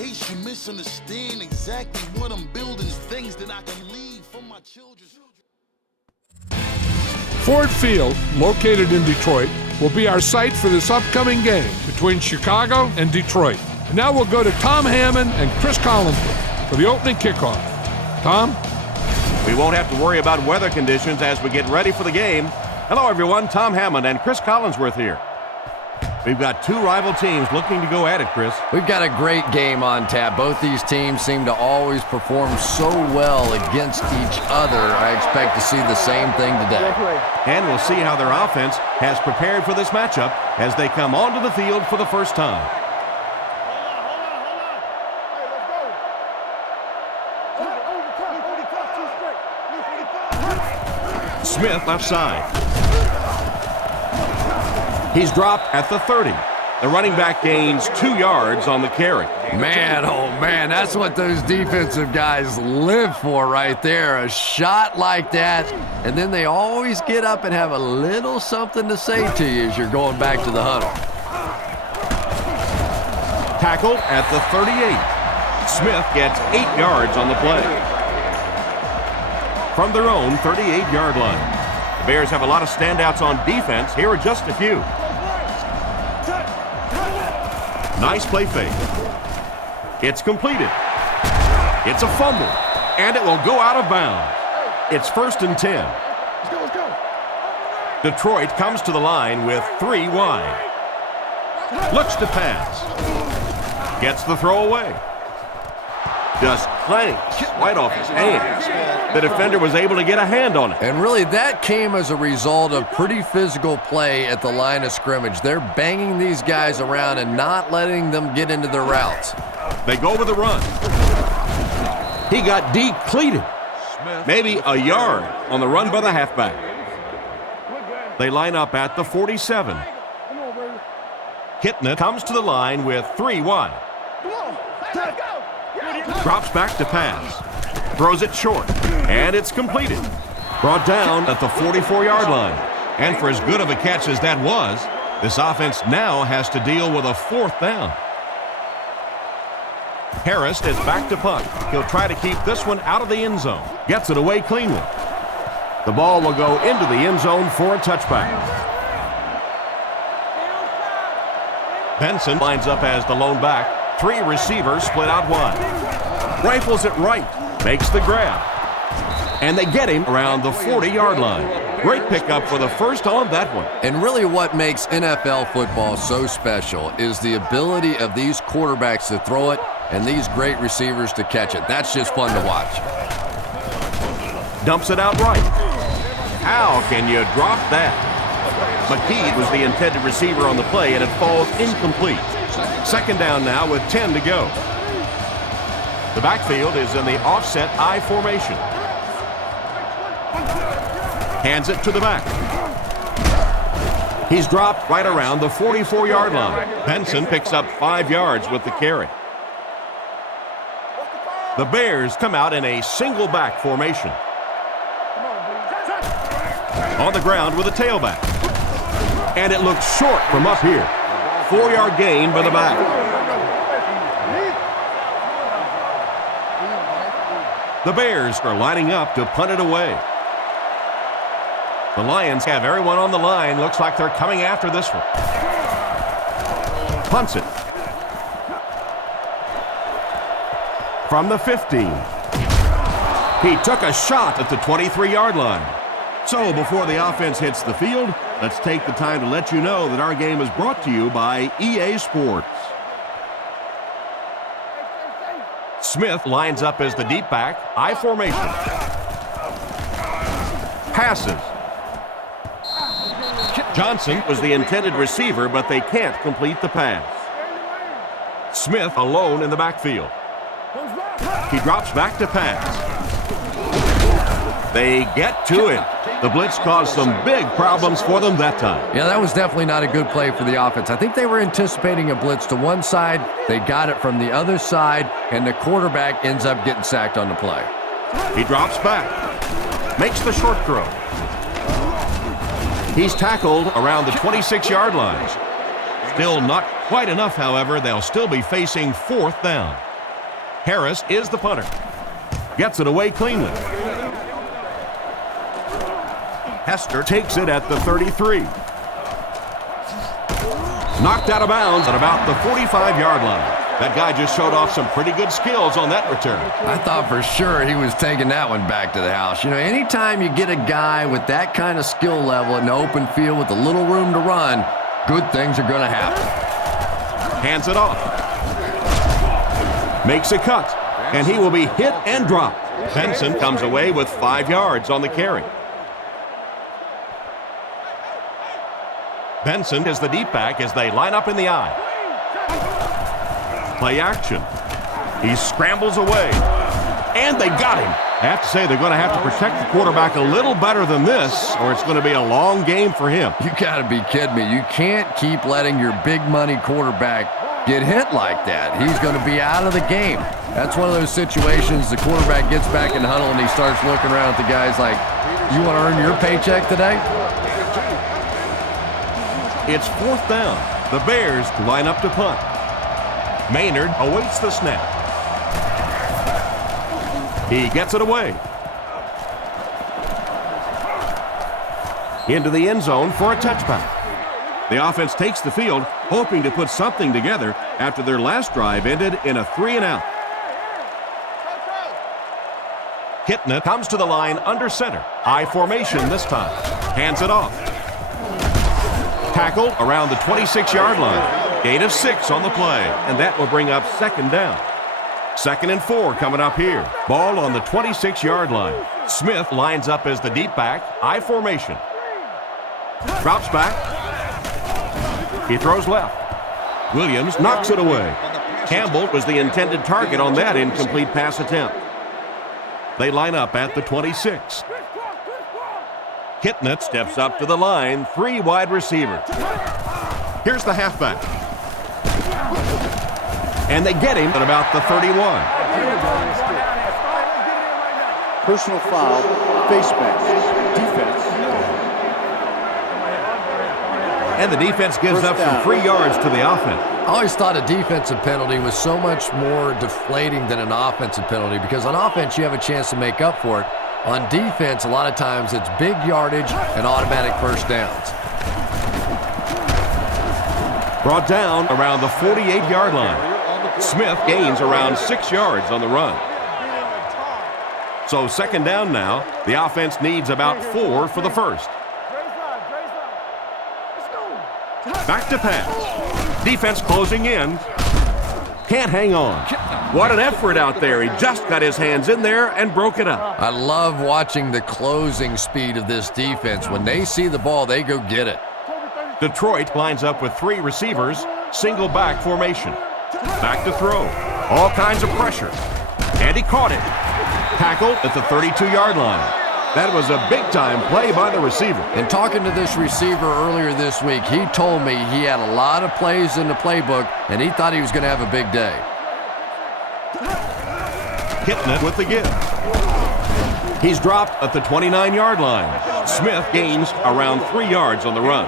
case you misunderstand exactly what I'm building, things that I can leave for my children. Ford Field, located in Detroit, will be our site for this upcoming game between Chicago and Detroit. And now we'll go to Tom Hammond and Chris Collinsworth for the opening kickoff. Tom? We won't have to worry about weather conditions as we get ready for the game. Hello, everyone. Tom Hammond and Chris Collinsworth here. We've got two rival teams looking to go at it, Chris. We've got a great game on tap. Both these teams seem to always perform so well against each other. I expect to see the same thing today. And we'll see how their offense has prepared for this matchup as they come onto the field for the first time. Smith left side. He's dropped at the 30. The running back gains 2 yards on the carry. Man, oh man, that's what those defensive guys live for right there. A shot like that, and then they always get up and have a little something to say to you as you're going back to the huddle. Tackled at the 38. Smith gets 8 yards on the play. From their own 38-yard line. The Bears have a lot of standouts on defense. Here are just a few. Nice play fake. It's completed. It's a fumble, and it will go out of bounds. It's 1st and 10. Let's go. Detroit comes to the line with 3 wide. Looks to pass. Gets the throw away. Just clanks right off his hands. The defender was able to get a hand on it. And really, that came as a result of pretty physical play at the line of scrimmage. They're banging these guys around and not letting them get into their routes. They go with a run. He got decleated. Maybe a yard on the run by the halfback. They line up at the 47. Kitna comes to the line with 3 wide. Drops back to pass. Throws it short. And it's completed. Brought down at the 44-yard line. And for as good of a catch as that was, this offense now has to deal with a 4th down. Harris is back to punt. He'll try to keep this one out of the end zone. Gets it away cleanly. The ball will go into the end zone for a touchback. Benson lines up as the lone back. 3 receivers split out wide. Rifles it right. Makes the grab. And they get him around the 40-yard line. Great pickup for the first on that one. And really what makes NFL football so special is the ability of these quarterbacks to throw it and these great receivers to catch it. That's just fun to watch. Dumps it out right. How can you drop that? McKee was the intended receiver on the play, and it falls incomplete. 2nd down now with 10 to go. The backfield is in the offset I formation. Hands it to the back. He's dropped right around the 44-yard line. Benson picks up 5 yards with the carry. The Bears come out in a single back formation. On the ground with a tailback. And it looks short from up here. 4-yard gain by the back. The Bears are lining up to punt it away. The Lions have everyone on the line. Looks like they're coming after this one. Punts it. From the 15. He took a shot at the 23-yard line. So before the offense hits the field, let's take the time to let you know that our game is brought to you by EA Sports. Smith lines up as the deep back, I formation. Passes. Johnson was the intended receiver, but they can't complete the pass. Smith alone in the backfield. He drops back to pass. They get to him. The blitz caused some big problems for them that time. Yeah, that was definitely not a good play for the offense. I think they were anticipating a blitz to one side. They got it from the other side, and the quarterback ends up getting sacked on the play. He drops back. Makes the short throw. He's tackled around the 26-yard line. Still not quite enough, however. They'll still be facing 4th down. Harris is the punter. Gets it away cleanly. Hester takes it at the 33. Knocked out of bounds at about the 45-yard line. That guy just showed off some pretty good skills on that return. I thought for sure he was taking that one back to the house. You know, anytime you get a guy with that kind of skill level in the open field with a little room to run, good things are going to happen. Hands it off. Makes a cut. And he will be hit and dropped. Benson comes away with 5 yards on the carry. Benson is the deep back as they line up in the I. Play action. He scrambles away. And they got him. I have to say they're going to have to protect the quarterback a little better than this, or it's going to be a long game for him. You got to be kidding me. You can't keep letting your big money quarterback get hit like that. He's going to be out of the game. That's one of those situations the quarterback gets back in the huddle and he starts looking around at the guys like, you want to earn your paycheck today? It's 4th down. The Bears line up to punt. Maynard awaits the snap. He gets it away. Into the end zone for a touchback. The offense takes the field, hoping to put something together after their last drive ended in a 3-and-out. Kitna comes to the line under center. I formation this time. Hands it off. Tackle around the 26-yard line. Gain of 6 on the play, and that will bring up 2nd down. 2nd and 4 coming up here. Ball on the 26-yard line. Smith lines up as the deep back. I formation. Drops back. He throws left. Williams knocks it away. Campbell was the intended target on that incomplete pass attempt. They line up at the 26. Kitna steps up to the line, 3 wide receivers. Here's the halfback. And they get him at about the 31. Personal foul, face mask, defense. And the defense gives up some free yards to the offense. I always thought a defensive penalty was so much more deflating than an offensive penalty because on offense you have a chance to make up for it. On defense, a lot of times it's big yardage and automatic first downs. Brought down around the 48-yard line. Smith gains around 6 yards on the run. So 2nd down now. The offense needs about 4 for the first. Back to pass. Defense closing in. Can't hang on. What an effort out there. He just got his hands in there and broke it up. I love watching the closing speed of this defense. When they see the ball, they go get it. Detroit lines up with 3 receivers, single back formation. Back to throw. All kinds of pressure. And he caught it. Tackle at the 32-yard line. That was a big-time play by the receiver. And talking to this receiver earlier this week, he told me he had a lot of plays in the playbook, and he thought he was going to have a big day. Hitting it with the give. He's dropped at the 29-yard line. Smith gains around 3 yards on the run.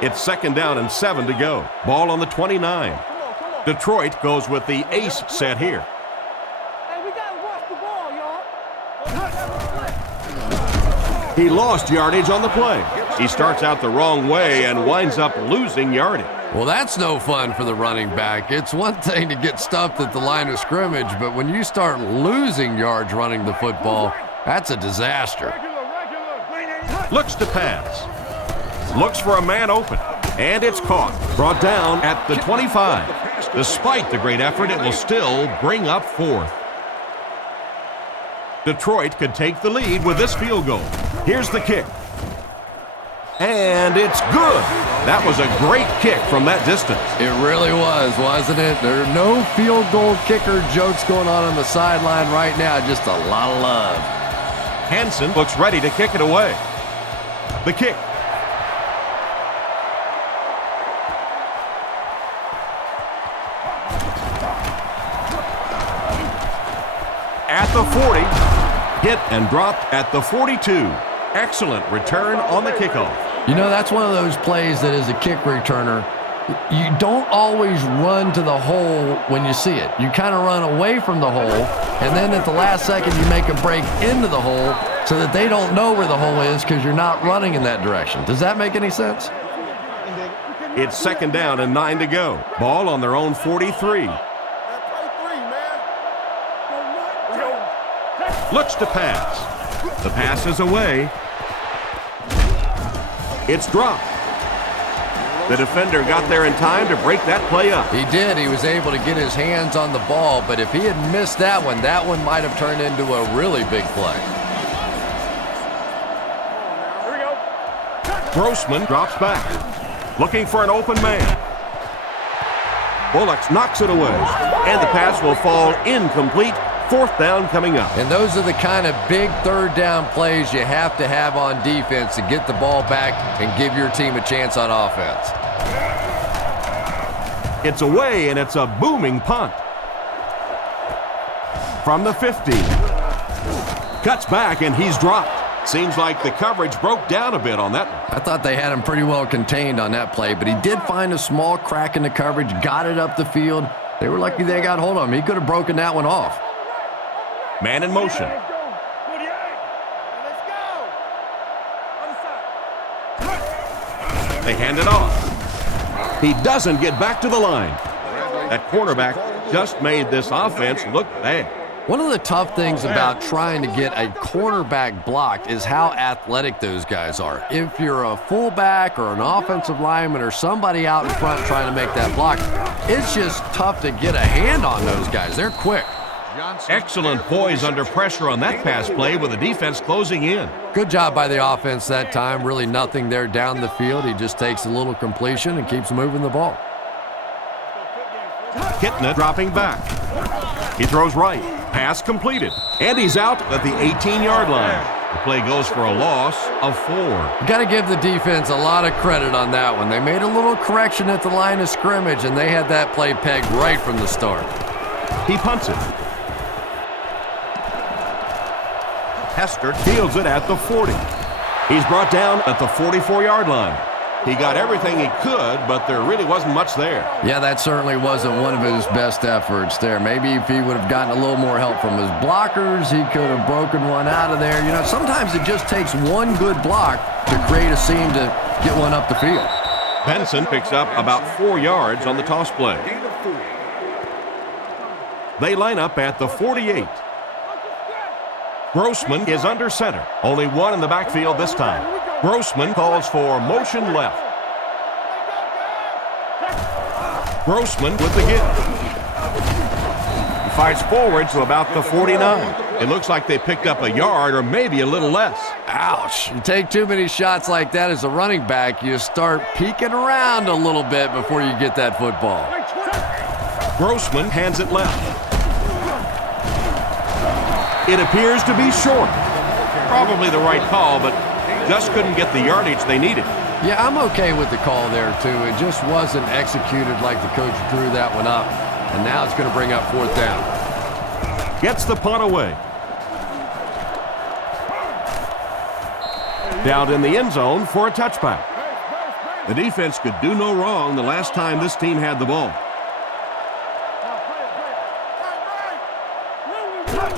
It's 2nd down and 7 to go. Ball on the 29. Detroit goes with the ace set here. He lost yardage on the play. He starts out the wrong way and winds up losing yardage. Well, that's no fun for the running back. It's one thing to get stuffed at the line of scrimmage, but when you start losing yards running the football, that's a disaster. Looks to pass. Looks for a man open. And it's caught. Brought down at the 25. Despite the great effort, it will still bring up 4th. Detroit could take the lead with this field goal. Here's the kick. And it's good. That was a great kick from that distance. It really was, wasn't it? There are no field goal kicker jokes going on the sideline right now. Just a lot of love. Hansen looks ready to kick it away. The kick. At the 40. Hit and dropped at the 42. Excellent return on the kickoff. You know, that's one of those plays that as a kick returner, You don't always run to the hole when you see it. You kind of run away from the hole, and then at the last second you make a break into the hole so that they don't know where the hole is because you're not running in that direction. Does that make any sense? It's 2nd down and 9 to go. Ball on their own 43. Looks to pass. The pass is away. It's dropped. The defender got there in time to break that play up. He did. He was able to get his hands on the ball, but if he had missed that one might have turned into a really big play. Grossman drops back, looking for an open man. Bullocks knocks it away, and the pass will fall incomplete. 4th down coming up. And those are the kind of big 3rd down plays you have to have on defense to get the ball back and give your team a chance on offense. It's away, and it's a booming punt. From the 50. Cuts back, and he's dropped. Seems like the coverage broke down a bit on that one. I thought they had him pretty well contained on that play, but he did find a small crack in the coverage, got it up the field. They were lucky they got hold of him. He could have broken that one off. Man in motion. They hand it off. He doesn't get back to the line. That cornerback just made this offense look bad. One of the tough things about trying to get a cornerback blocked is how athletic those guys are. If you're a fullback or an offensive lineman or somebody out in front trying to make that block, it's just tough to get a hand on those guys. They're quick. Excellent poise under pressure on that pass play with the defense closing in. Good job by the offense that time. Really nothing there down the field. He just takes a little completion and keeps moving the ball. Kitna dropping back. He throws right. Pass completed. And he's out at the 18-yard line. The play goes for a loss of 4. Got to give the defense a lot of credit on that one. They made a little correction at the line of scrimmage, and they had that play pegged right from the start. He punts it. Hester fields it at the 40. He's brought down at the 44-yard line. He got everything he could, but there really wasn't much there. Yeah, that certainly wasn't one of his best efforts there. Maybe if he would have gotten a little more help from his blockers, he could have broken one out of there. You know, sometimes it just takes one good block to create a seam to get one up the field. Benson picks up about 4 yards on the toss play. They line up at the 48. Grossman is under center. Only one in the backfield this time. Grossman calls for motion left. Grossman with the give. He fights forward to about the 49. It looks like they picked up a yard or maybe a little less. Ouch. You take too many shots like that as a running back, you start peeking around a little bit before you get that football. Grossman hands it left. It appears to be short. Probably the right call, but just couldn't get the yardage they needed. Yeah, I'm okay with the call there, too. It just wasn't executed like the coach drew that one up. And now it's going to bring up 4th down. Gets the punt away. Down in the end zone for a touchback. The defense could do no wrong the last time this team had the ball.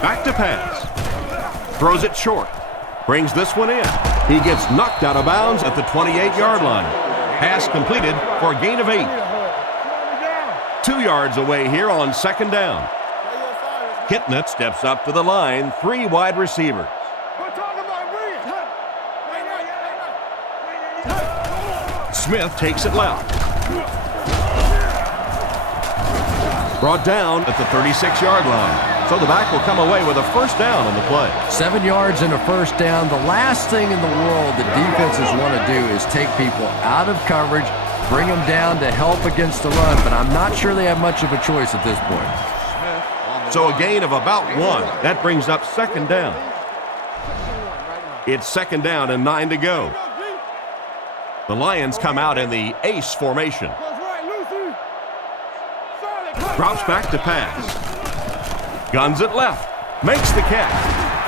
Back to pass. Throws it short. Brings this one in. He gets knocked out of bounds at the 28-yard line. Pass completed for a gain of 8. 2 yards away here on 2nd down. Kitna steps up to the line. 3 wide receivers. Smith takes it left. Brought down at the 36-yard line. So the back will come away with a 1st down on the play. 7 yards and a 1st down. The last thing in the world that defenses want to do is take people out of coverage, bring them down to help against the run, but I'm not sure they have much of a choice at this point. So a gain of about 1. That brings up 2nd down. It's 2nd down and 9 to go. The Lions come out in the ace formation. Drops back to pass. Guns it left. Makes the catch.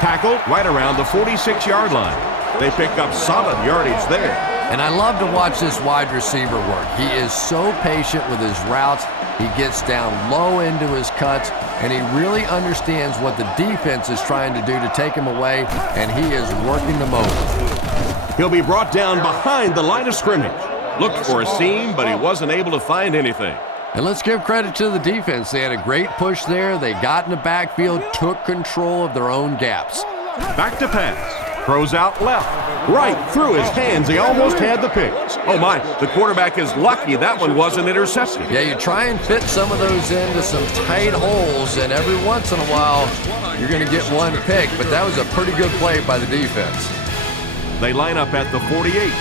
Tackled right around the 46-yard line. They pick up solid yardage there. And I love to watch this wide receiver work. He is so patient with his routes. He gets down low into his cuts, and he really understands what the defense is trying to do to take him away, and he is working them over. He'll be brought down behind the line of scrimmage. Looked for a seam, but he wasn't able to find anything. And let's give credit to the defense. They had a great push there. They got in the backfield, took control of their own gaps. Back to pass. Throws out left. Right through his hands. He almost had the pick. Oh, my. The quarterback is lucky that one wasn't intercepted. Yeah, you try and fit some of those into some tight holes, and every once in a while, you're going to get one pick. But that was a pretty good play by the defense. They line up at the 48.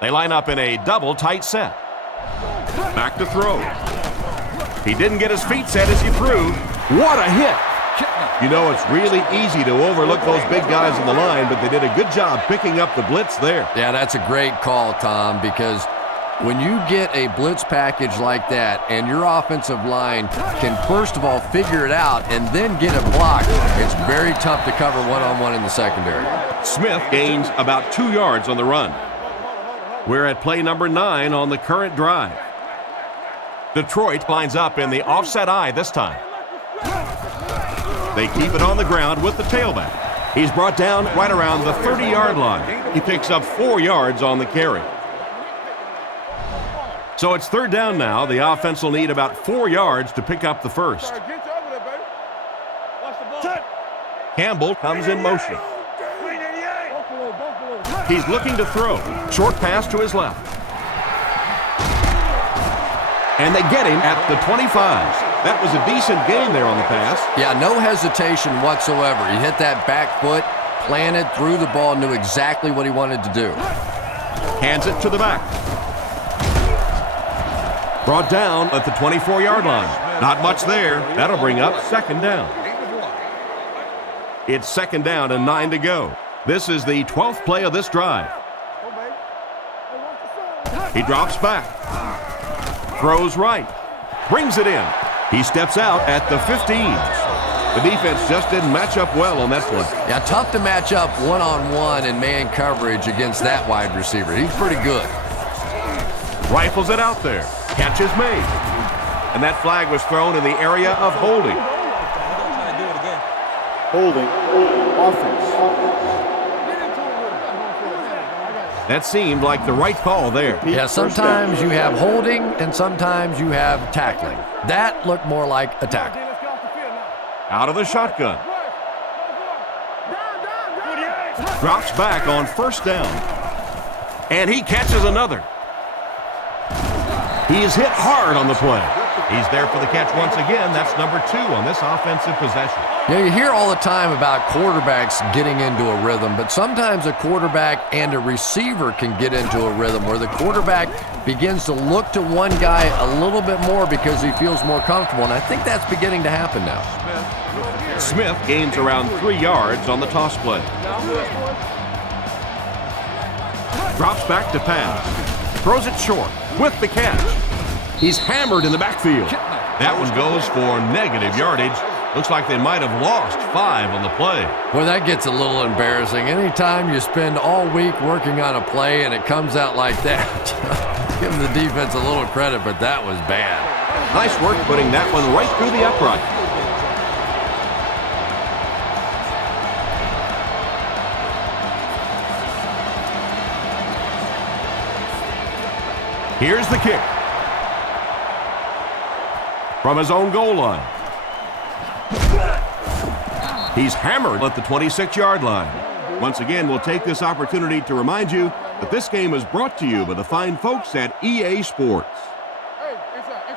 They line up in a double tight set. Back to throw. He didn't get his feet set as he threw. What a hit! You know, it's really easy to overlook those big guys on the line, but they did a good job picking up the blitz there. Yeah, that's a great call, Tom, because when you get a blitz package like that and your offensive line can first of all figure it out and then get it blocked, it's very tough to cover one-on-one in the secondary. Smith gains about 2 yards on the run. We're at play number 9 on the current drive. Detroit lines up in the offset eye this time. They keep it on the ground with the tailback. He's brought down right around the 30-yard line. He picks up 4 yards on the carry. So it's third down now. The offense will need about 4 yards to pick up the first. Campbell comes in motion. He's looking to throw. Short pass to his left. And they get him at the 25. That was a decent gain there on the pass. Yeah, no hesitation whatsoever. He hit that back foot, planted, threw the ball, knew exactly what he wanted to do. Hands it to the back. Brought down at the 24-yard line. Not much there. That'll bring up second down. It's second down and 9 to go. This is the 12th play of this drive. He drops back. Throws right. Brings it in. He steps out at the 15. The defense just didn't match up well on that one. Yeah, tough to match up one-on-one in man coverage against that wide receiver. He's pretty good. Rifles it out there. Catch is made. And that flag was thrown in the area of holding. Holding. Offense. That seemed like the right call there. Yeah, sometimes you have holding and sometimes you have tackling. That looked more like a tackle. Out of the shotgun. Drops back on first down. And he catches another. He is hit hard on the play. He's there for the catch once again. That's number 2 on this offensive possession. Yeah, you hear all the time about quarterbacks getting into a rhythm, but sometimes a quarterback and a receiver can get into a rhythm where the quarterback begins to look to one guy a little bit more because he feels more comfortable, and I think that's beginning to happen now. Smith gains around 3 yards on the toss play. Drops back to pass. Throws it short with the catch. He's hammered in the backfield. That one goes for negative yardage. Looks like they might have lost 5 on the play. Well, that gets a little embarrassing. Anytime you spend all week working on a play and it comes out like that, give the defense a little credit, but that was bad. Nice work putting that one right through the upright. Here's the kick. From his own goal line. He's hammered at the 26-yard line. Once again, we'll take this opportunity to remind you that this game is brought to you by the fine folks at EA Sports.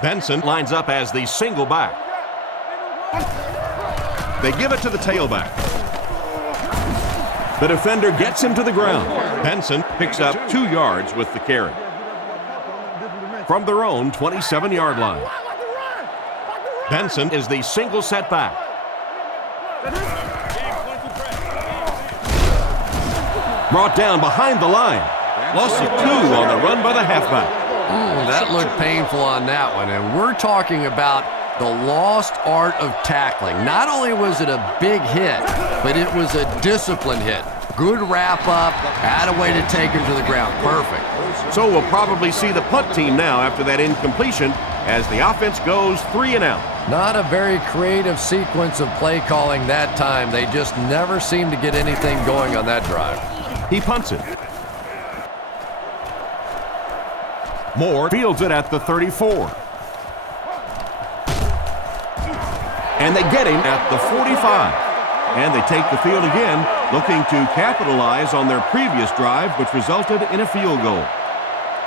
Benson lines up as the single back. They give it to the tailback. The defender gets him to the ground. Benson picks up 2 yards with the carry. From their own 27-yard line. Benson is the single setback. Brought down behind the line. Loss of 2 on the run by the halfback. That looked painful on that one. And we're talking about the lost art of tackling. Not only was it a big hit, but it was a disciplined hit. Good wrap up, had a way to take him to the ground. Perfect. So we'll probably see the punt team now after that incompletion as the offense goes 3 and out. Not a very creative sequence of play calling that time. They just never seem to get anything going on that drive. He punts it. Moore fields it at the 34. And they get him at the 45. And they take the field again, looking to capitalize on their previous drive, which resulted in a field goal.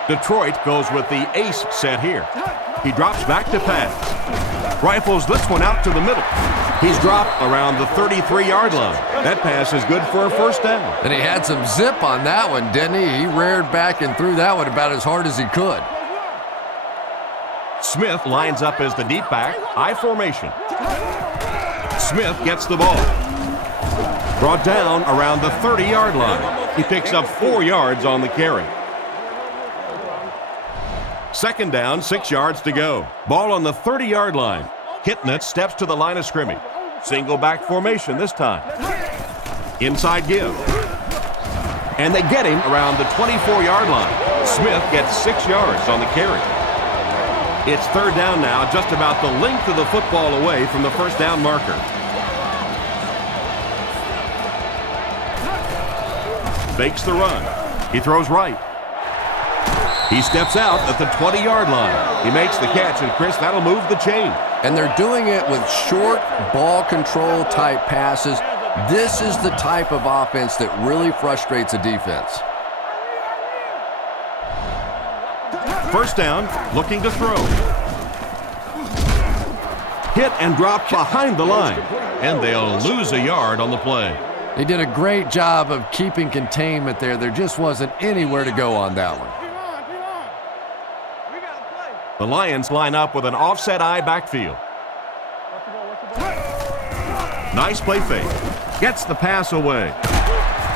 Detroit goes with the ace set here. He drops back to pass. Rifles this one out to the middle. He's dropped around the 33-yard line. That pass is good for a first down. And he had some zip on that one, didn't he? He reared back and threw that one about as hard as he could. Smith lines up as the deep back, I formation. Smith gets the ball. Brought down around the 30-yard line. He picks up 4 yards on the carry. Second down, 6 yards to go. Ball on the 30-yard line. Kitnet steps to the line of scrimmage. Single back formation this time. Inside give. And they get him around the 24-yard line. Smith gets 6 yards on the carry. It's third down now, just about the length of the football away from the first down marker. Fakes the run. He throws right. He steps out at the 20-yard line. He makes the catch, and Chris, that'll move the chain. And they're doing it with short ball control type passes. This is the type of offense that really frustrates a defense. First down, looking to throw. Hit and drop behind the line, and they'll lose a yard on the play. They did a great job of keeping containment there. There just wasn't anywhere to go on that one. The Lions line up with an offset eye backfield. Nice play fake. Gets the pass away.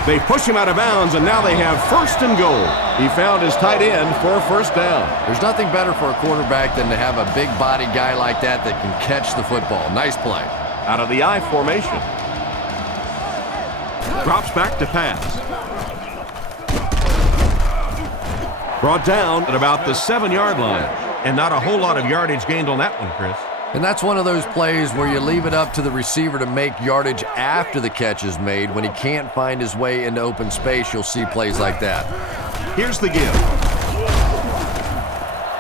They push him out of bounds, and now they have first and goal. He found his tight end for a first down. There's nothing better for a quarterback than to have a big body guy like that that can catch the football. Nice play. Out of the I formation. Drops back to pass. Brought down at about the 7-yard line. And not a whole lot of yardage gained on that one, Chris. And that's one of those plays where you leave it up to the receiver to make yardage after the catch is made. When he can't find his way into open space, you'll see plays like that. Here's the give.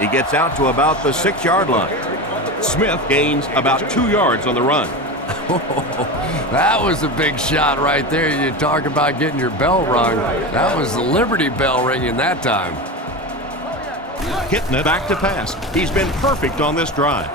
He gets out to about the 6-yard line. Smith gains about 2 yards on the run. That was a big shot right there. You talk about getting your bell rung. That was the Liberty Bell ringing that time. Kitnet back to pass. He's been perfect on this drive.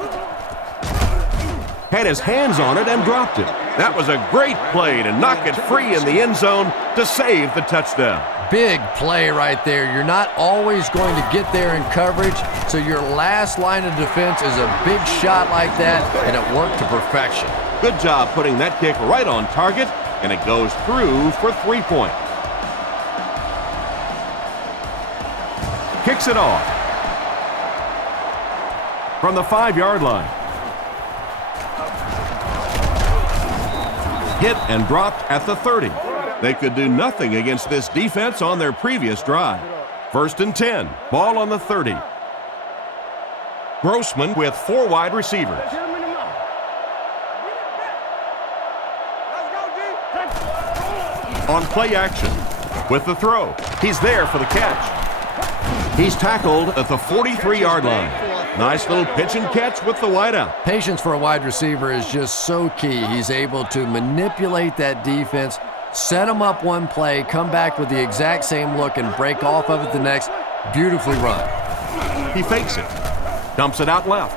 Had his hands on it and dropped it. That was a great play to knock it free in the end zone to save the touchdown. Big play right there. You're not always going to get there in coverage, so your last line of defense is a big shot like that, and it worked to perfection. Good job putting that kick right on target, and it goes through for 3 points. Kicks it off. From the 5-yard line. Hit and dropped at the 30. They could do nothing against this defense on their previous drive. First and 10. Ball on the 30. Grossman with 4 wide receivers. On play action. With the throw. He's there for the catch. He's tackled at the 43-yard line. Nice little pitch and catch with the wideout. Patience for a wide receiver is just so key. He's able to manipulate that defense, set him up one play, come back with the exact same look, and break off of it the next. Beautifully run. He fakes it. Dumps it out left.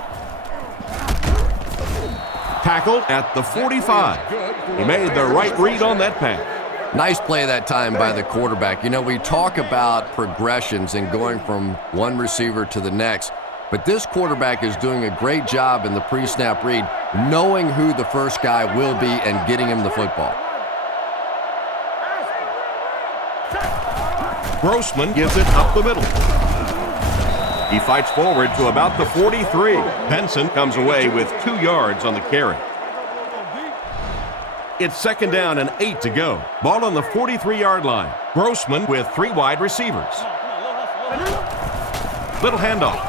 Tackled at the 45. He made the right read on that pass. Nice play that time by the quarterback. You know, we talk about progressions and going from one receiver to the next, but this quarterback is doing a great job in the pre-snap read, knowing who the first guy will be and getting him the football. Grossman gives it up the middle. He fights forward to about the 43. Benson comes away with 2 yards on the carry. It's 2nd down and 8 to go. Ball on the 43-yard line. Grossman with 3 wide receivers. Little handoff.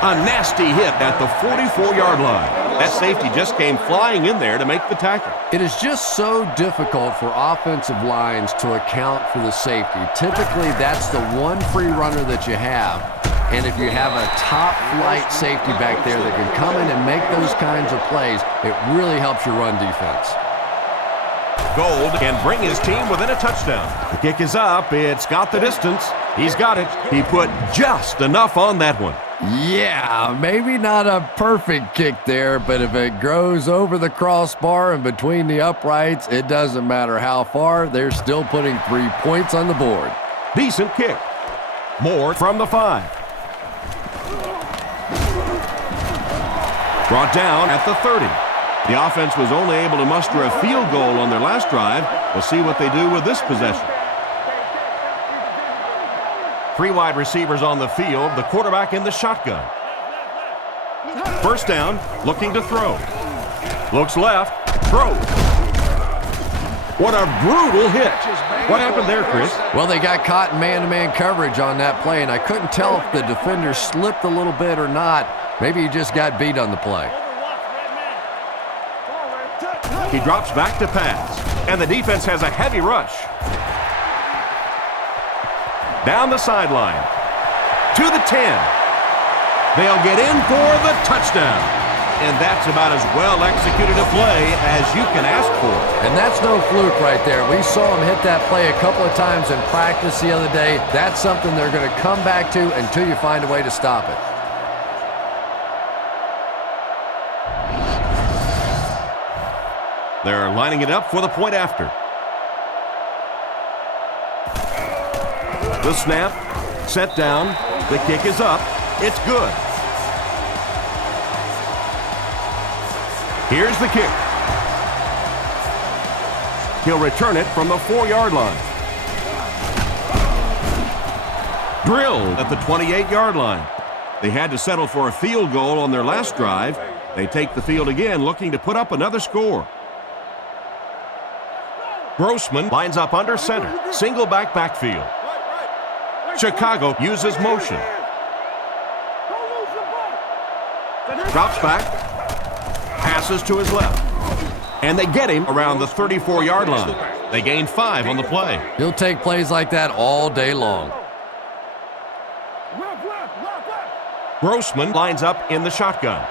A nasty hit at the 44-yard line. That safety just came flying in there to make the tackle. It is just so difficult for offensive lines to account for the safety. Typically, that's the one free runner that you have. And if you have a top-flight safety back there that can come in and make those kinds of plays, it really helps your run defense. Gold can bring his team within a touchdown. The kick is up. It's got the distance. He's got it. He put just enough on that one. Yeah, maybe not a perfect kick there, but if it goes over the crossbar and between the uprights, it doesn't matter how far, they're still putting 3 points on the board. Decent kick. More from the 5. Brought down at the 30. The offense was only able to muster a field goal on their last drive. We'll see what they do with this possession. 3 wide receivers on the field, the quarterback in the shotgun. First down, looking to throw. Looks left, throws. What a brutal hit. What happened there, Chris? Well, they got caught in man-to-man coverage on that play, and I couldn't tell if the defender slipped a little bit or not. Maybe he just got beat on the play. He drops back to pass, and the defense has a heavy rush. Down the sideline, to the 10. They'll get in for the touchdown. And that's about as well executed a play as you can ask for. And that's no fluke right there. We saw him hit that play a couple of times in practice the other day. That's something they're going to come back to until you find a way to stop it. They're lining it up for the point after. The snap, set down, the kick is up, it's good. Here's the kick. He'll return it from the 4-yard line. Drilled at the 28-yard line. They had to settle for a field goal on their last drive. They take the field again, looking to put up another score. Grossman lines up under center, single backfield. Chicago uses motion. Drops back, passes to his left, and they get him around the 34-yard line. They gain 5 on the play. He'll take plays like that all day long. Grossman lines up in the shotgun.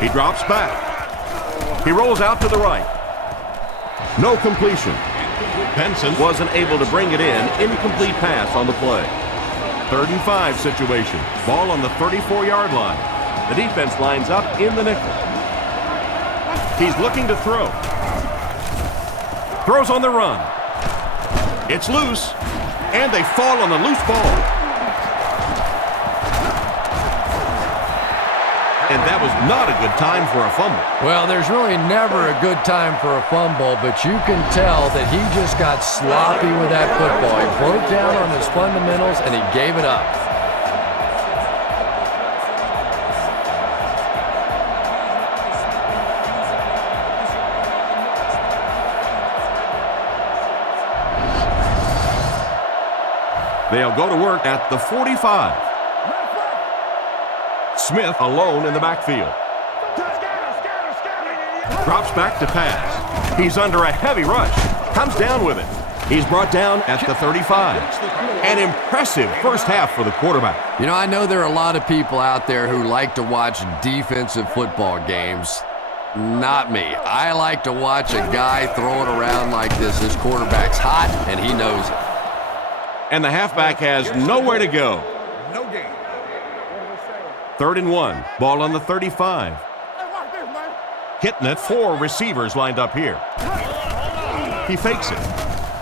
He drops back. He rolls out to the right. No completion. Benson wasn't able to bring it in. Incomplete pass on the play. 3rd and 5 situation. Ball on the 34-yard line. The defense lines up in the nickel. He's looking to throw. Throws on the run. It's loose, and they fall on the loose ball. And that was not a good time for a fumble. Well, there's really never a good time for a fumble, but you can tell that he just got sloppy with that football. He broke down on his fundamentals, and he gave it up. They'll go to work at the 45. Smith alone in the backfield. Drops back to pass. He's under a heavy rush. Comes down with it. He's brought down at the 35. An impressive first half for the quarterback. You know, I know there are a lot of people out there who like to watch defensive football games. Not me. I like to watch a guy throw it around like this. His quarterback's hot, and he knows it. And the halfback has nowhere to go. 3rd and 1. Ball on the 35. Hitting it. 4 receivers lined up here. He fakes it.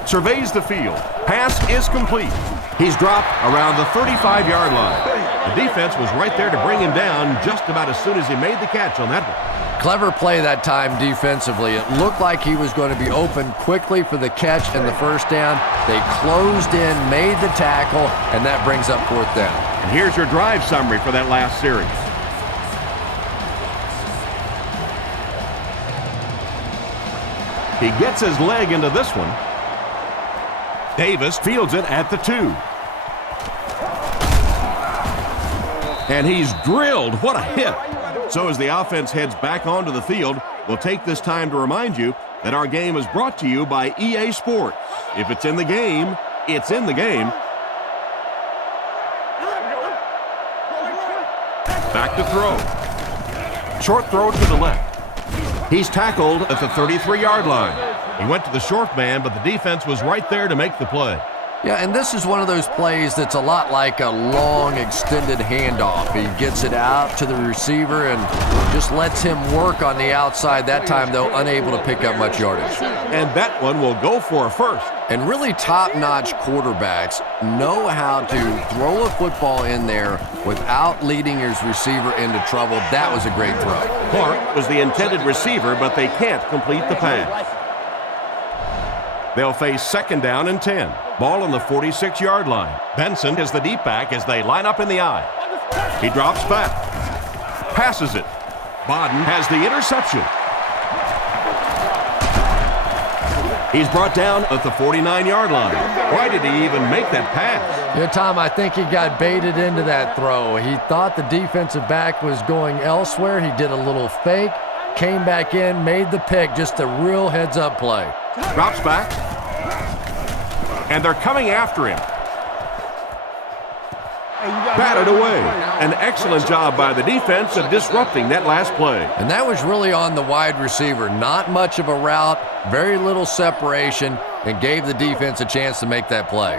Surveys the field. Pass is complete. He's dropped around the 35-yard line. The defense was right there to bring him down just about as soon as he made the catch on that one. Clever play that time defensively. It looked like he was going to be open quickly for the catch and the first down. They closed in, made the tackle, and that brings up 4th down. And here's your drive summary for that last series. He gets his leg into this one. Davis fields it at the 2. And he's drilled. What a hit. So as the offense heads back onto the field, we'll take this time to remind you that our game is brought to you by EA Sports. If it's in the game, it's in the game. Back to throw. Short throw to the left. He's tackled at the 33-yard line. He went to the short man, but the defense was right there to make the play. Yeah, and this is one of those plays that's a lot like a long, extended handoff. He gets it out to the receiver and just lets him work on the outside. That time, though, unable to pick up much yardage. And that one will go for a first. And really top-notch quarterbacks know how to throw a football in there without leading his receiver into trouble. That was a great throw. Clark was the intended receiver, but they can't complete the pass. They'll face 2nd down and 10. Ball on the 46-yard line. Benson is the deep back as they line up in the I. He drops back. Passes it. Bodden has the interception. He's brought down at the 49-yard line. Why did he even make that pass? Yeah, Tom, I think he got baited into that throw. He thought the defensive back was going elsewhere. He did a little fake, came back in, made the pick, just a real heads-up play. Drops back. And they're coming after him. Batted away. An excellent job by the defense of disrupting that last play. And that was really on the wide receiver. Not much of a route, very little separation, and gave the defense a chance to make that play.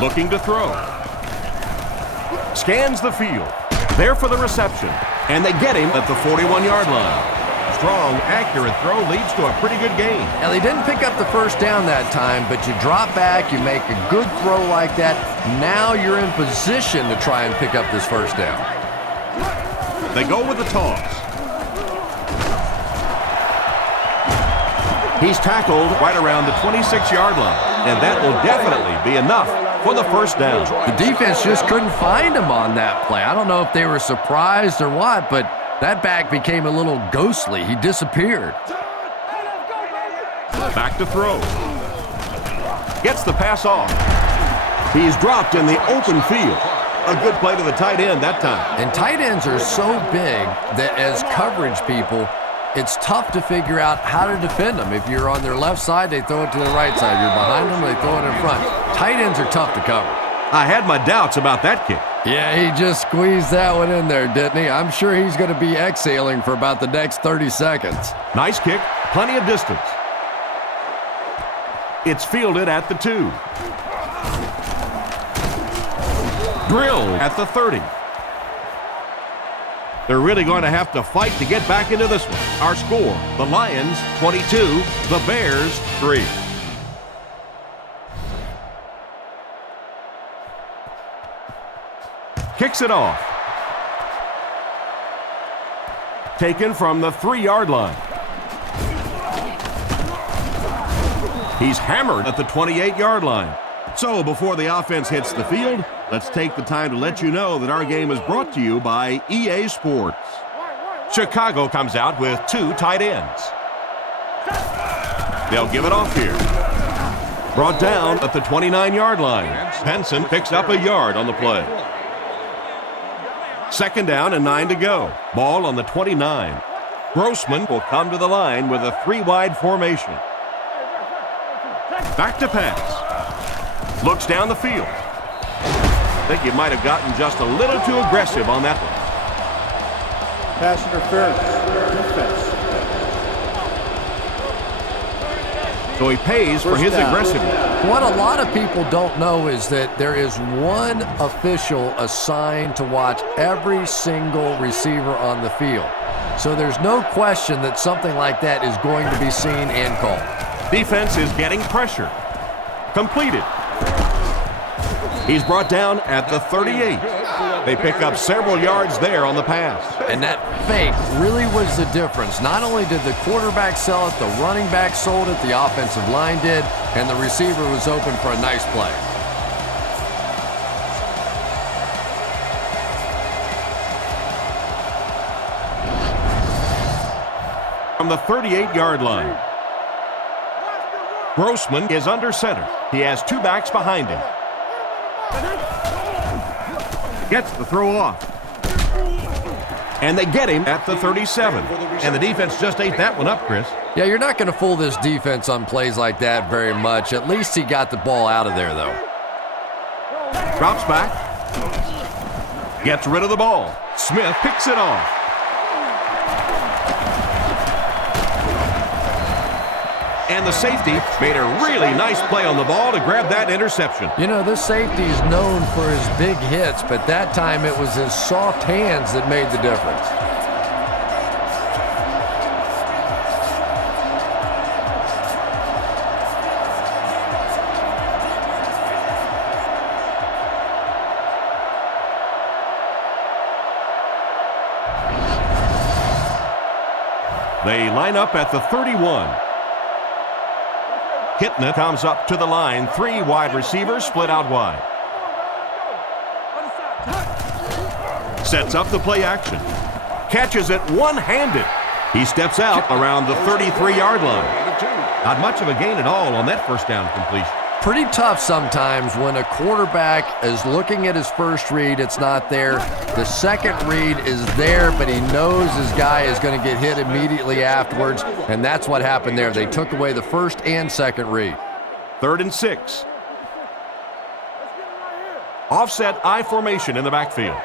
Looking to throw. Scans the field. There for the reception. And they get him at the 41-yard line. Strong, accurate throw leads to a pretty good gain. Now, they didn't pick up the first down that time, but you drop back, you make a good throw like that. Now you're in position to try and pick up this first down. They go with the toss. He's tackled right around the 26-yard line, and that will definitely be enough for the first down. The defense just couldn't find him on that play. I don't know if they were surprised or what, but that back became a little ghostly. He disappeared. Back to throw. Gets the pass off. He's dropped in the open field. A good play to the tight end that time. And tight ends are so big that as coverage people, it's tough to figure out how to defend them. If you're on their left side, they throw it to the right side. You're behind them, they throw it in front. Tight ends are tough to cover. I had my doubts about that kick. Yeah, he just squeezed that one in there, didn't he? I'm sure he's going to be exhaling for about the next 30 seconds. Nice kick, plenty of distance. It's fielded at the 2. Drilled at the 30. They're really going to have to fight to get back into this one. Our score, the Lions 22, the Bears 3. Kicks it off. Taken from the 3-yard line. He's hammered at the 28-yard line. So before the offense hits the field, let's take the time to let you know that our game is brought to you by EA Sports. Chicago comes out with 2 tight ends. They'll give it off here. Brought down at the 29-yard line. Benson picks up a yard on the play. 2nd down and 9 to go. Ball on the 29. Grossman will come to the line with a 3-wide formation. Back to pass. Looks down the field. I think you might have gotten just a little too aggressive on that one. Pass interference. Defense. So he pays for his aggressiveness. What a lot of people don't know is that there is one official assigned to watch every single receiver on the field. So there's no question that something like that is going to be seen and called. Defense is getting pressure. Completed. He's brought down at the 38. They pick up several yards there on the pass. And that fake really was the difference. Not only did the quarterback sell it, the running back sold it, the offensive line did, and the receiver was open for a nice play. from the 38-yard line. Grossman is under center. He has two backs behind him. Gets the throw off. And they get him at the 37. And the defense just ate that one up, Chris. Yeah, you're not going to fool this defense on plays like that very much. At least he got the ball out of there, though. Drops back. Gets rid of the ball. Smith picks it off. And the safety made a really nice play on the ball to grab that interception. You know, this safety is known for his big hits, but that time it was his soft hands that made the difference. They line up at the 31. Kitna comes up to the line. Three wide receivers split out wide. Sets up the play action. Catches it one-handed. He steps out around the 33-yard line. Not much of a gain at all on that first down completion. Pretty tough sometimes when a quarterback is looking at his first read, it's not there. The second read is there, but he knows his guy is going to get hit immediately afterwards, and that's what happened there. They took away the first and second read. 3rd and 6. Offset I formation in the backfield.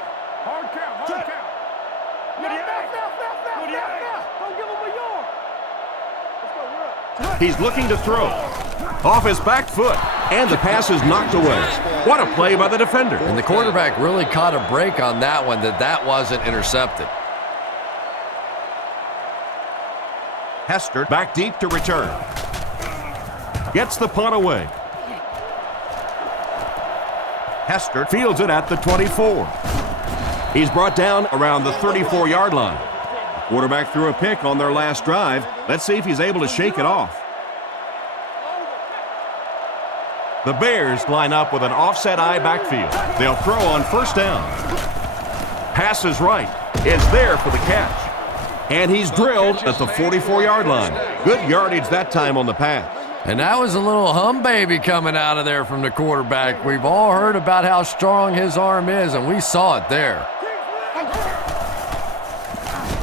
He's looking to throw. Off his back foot, and the pass is knocked away. What a play by the defender. And the quarterback really caught a break on that one, that wasn't intercepted. Hester back deep to return. Gets the punt away. Hester fields it at the 24. He's brought down around the 34-yard line. The quarterback threw a pick on their last drive. Let's see if he's able to shake it off. The Bears line up with an offset I backfield. They'll throw on first down. Pass is right. Is there for the catch. And he's drilled at the 44-yard line. Good yardage that time on the pass. And that was a little hum baby coming out of there from the quarterback. We've all heard about how strong his arm is, and we saw it there.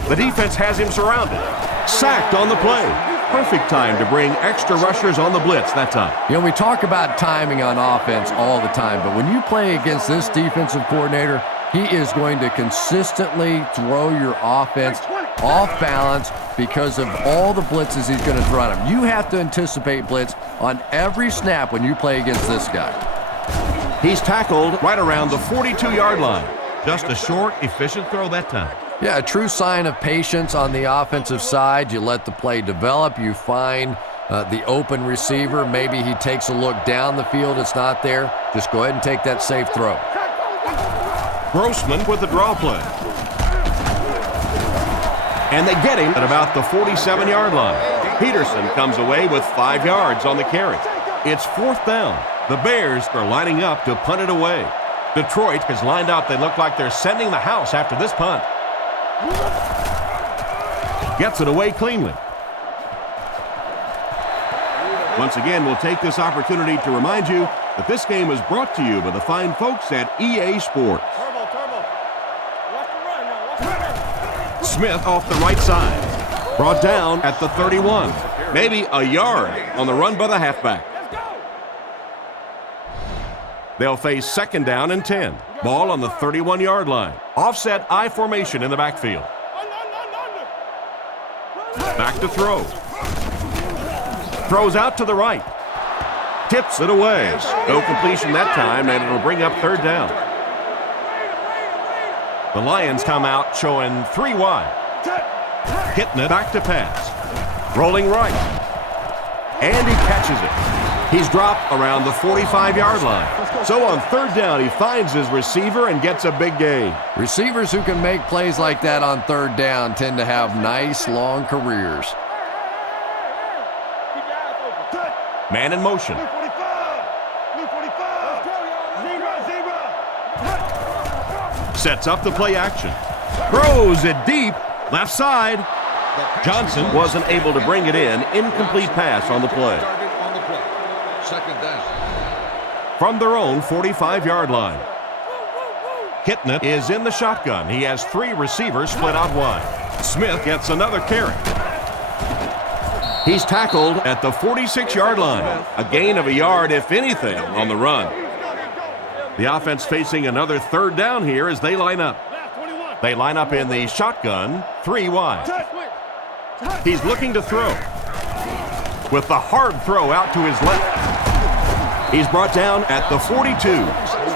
The defense has him surrounded. Sacked on the play. Perfect time to bring extra rushers on the blitz that time. You know, we talk about timing on offense all the time, but when you play against this defensive coordinator, he is going to consistently throw your offense off balance because of all the blitzes he's going to throw at him. You have to anticipate blitz on every snap when you play against this guy. He's tackled right around the 42-yard line. Just a short, efficient throw that time. Yeah, a true sign of patience on the offensive side. You let the play develop. You find the open receiver. Maybe he takes a look down the field. It's not there. Just go ahead and take that safe throw. Grossman with the draw play. And they get him at about the 47-yard line. Peterson comes away with 5 yards on the carry. It's 4th down. The Bears are lining up to punt it away. Detroit has lined up. They look like they're sending the house after this punt. Gets it away cleanly. Once again, we'll take this opportunity to remind you that this game is brought to you by the fine folks at EA Sports. Smith off the right side. Brought down at the 31. Maybe a yard on the run by the halfback. They'll face 2nd down and 10. Ball on the 31-yard line. Offset I formation in the backfield. Back to throw. Throws out to the right. Tips it away. No completion that time, and it'll bring up 3rd down. The Lions come out showing 3 wide. Hitting it back to pass. Rolling right. And he catches it. He's dropped around the 45-yard line. So on 3rd down, he finds his receiver and gets a big gain. Receivers who can make plays like that on 3rd down tend to have nice, long careers. Man in motion. Sets up the play action. Throws it deep. Left side. Johnson wasn't able to bring it in. Incomplete pass on the play. Second down. From their own 45-yard line. Kitna is in the shotgun. He has 3 receivers split out wide. Smith gets another carry. He's tackled at the 46-yard line. A gain of a yard, if anything, on the run. The offense facing another third down here as they line up. They line up in the shotgun, 3 wide. He's looking to throw. With the hard throw out to his left. He's brought down at the 42.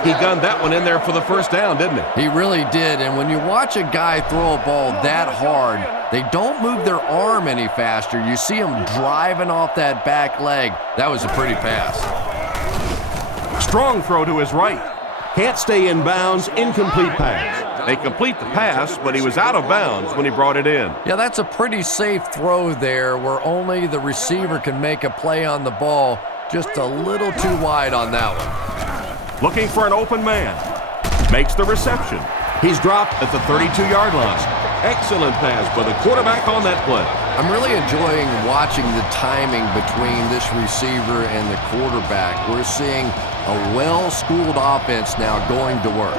He gunned that one in there for the first down, didn't he? He really did, and when you watch a guy throw a ball that hard, they don't move their arm any faster. You see him driving off that back leg. That was a pretty pass. Strong throw to his right. Can't stay in bounds, incomplete pass. They complete the pass, but he was out of bounds when he brought it in. Yeah, that's a pretty safe throw there where only the receiver can make a play on the ball. Just a little too wide on that one. Looking for an open man. Makes the reception. He's dropped at the 32-yard line. Excellent pass by the quarterback on that play. I'm really enjoying watching the timing between this receiver and the quarterback. We're seeing a well-schooled offense now going to work.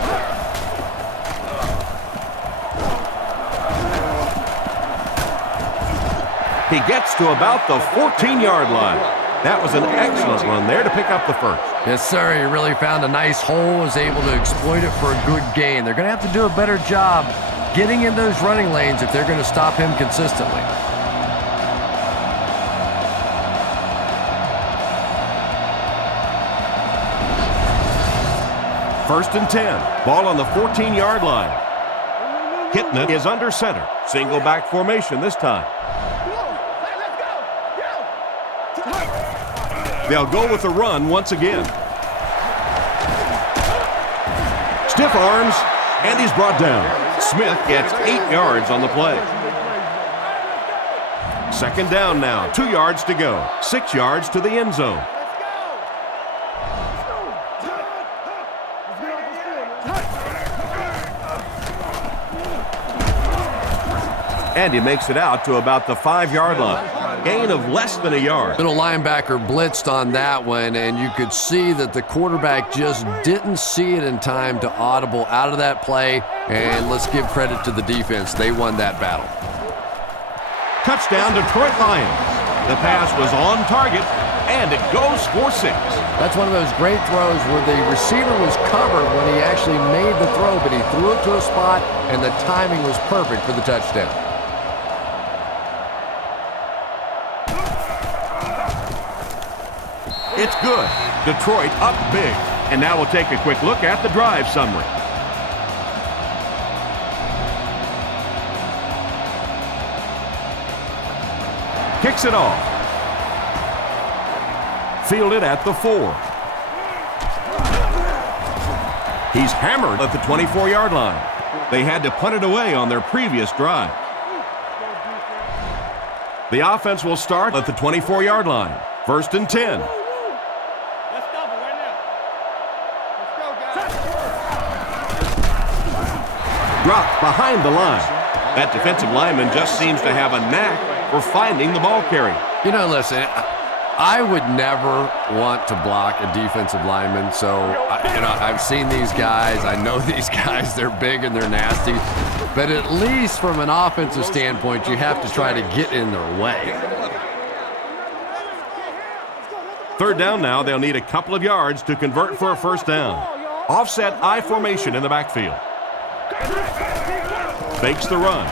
He gets to about the 14-yard line. That was an excellent run there to pick up the first. Yes, sir. He really found a nice hole, was able to exploit it for a good gain. They're going to have to do a better job getting in those running lanes if they're going to stop him consistently. First and 10. Ball on the 14-yard line. Kitna is under center. Single back formation this time. They'll go with the run once again. Stiff arms, and he's brought down. Smith gets 8 yards on the play. Second down now, 2 yards to go. 6 yards to the end zone. And he makes it out to about the 5-yard line. Gain of less than a yard. Middle linebacker blitzed on that one, and you could see that the quarterback just didn't see it in time to audible out of that play. And let's give credit to the defense. They won that battle. Touchdown, Detroit Lions. The pass was on target, and it goes for 6. That's one of those great throws where the receiver was covered when he actually made the throw, but he threw it to a spot, and the timing was perfect for the touchdown. It's good. Detroit up big. And now we'll take a quick look at the drive summary. Kicks it off. Fielded at the 4. He's hammered at the 24-yard line. They had to punt it away on their previous drive. The offense will start at the 24-yard line. First and 10. Dropped behind the line. That defensive lineman just seems to have a knack for finding the ball carrier. You know, listen, I would never want to block a defensive lineman. So, I've seen these guys. I know these guys. They're big and they're nasty. But at least from an offensive standpoint, you have to try to get in their way. Third down now. They'll need a couple of yards to convert for a first down. Offset I formation in the backfield. Fakes the run.